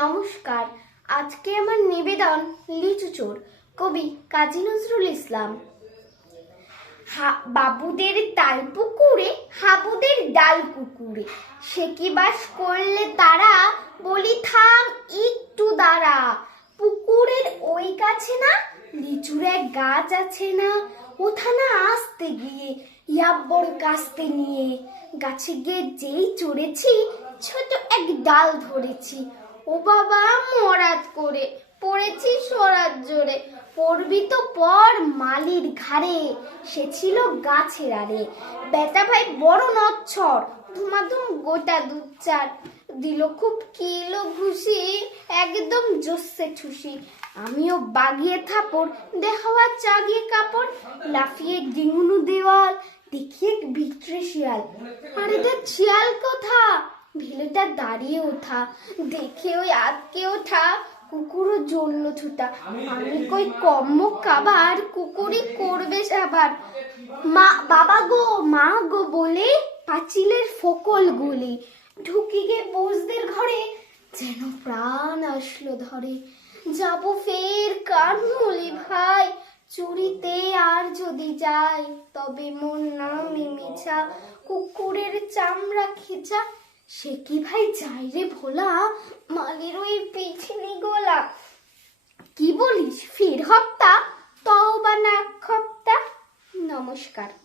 নমস্কার। আজকে আমার নিবেদন লিচু চোর, কবি কাজী নজরুল ইসলাম। বাবুদের তাল পুকুরে, হাবুদের ডাল কুকুরে। সে কি বাস করলে তারা? বলি, থাম, একটু দাঁড়া। পুকুরের ওই কাছে না, লিচুর এক গাছ আছে না। ওথানা আসতে গিয়ে, ইয়াব্বর কাস্তে নিয়ে। গাছে গিয়ে যেই চড়েছি, ছোট এক ডাল ধরেছি। ও বাবা মরাত করে। পড়েছি সরাত জোরে। পড়বি তো পর মালির ঘাড়ে। সে ছিল গাছের আরে বেটা ভাই বড় নচ্ছর। ধুমাধুম গোটা দুধ চার দিল খুব কিলো ঘুষি, একদম জোসে ঠুসি। আমিও বাগিয়ে থাপড় দেখাওয়া চাগিয়ে কাপড়, লাফিয়ে ডিঙুনু দেওয়াল, দেখিয়ে ভিতরে শিয়াল। আরে দেখ, শিয়াল কোথা? ভিলেটা দাঁড়িয়ে ওঠা, দেখে ওই আটকে ওঠা কুকুরও জন্য ছুটা। আমি কই কম্ম কাবার, কুকুরই করবে সাবার। মা, বাবা গো, মা গো বলে পাঁচিলের ফকল গুলি। ঢুকি গে বসদের ঘরে, যেন প্রাণ আসলো ধরে। যাব ফের কানমলি ভাই, চুরিতে আর যদি যাই, তবে মন নাম মিছা, কুকুরের চামড়া খেচা সে কি ভাই যাই রে ভোলা? মালের ওই পিছনি গোলা। কি বলিস? ফির হপ্তা, তও বা না হপ্তা। নমস্কার।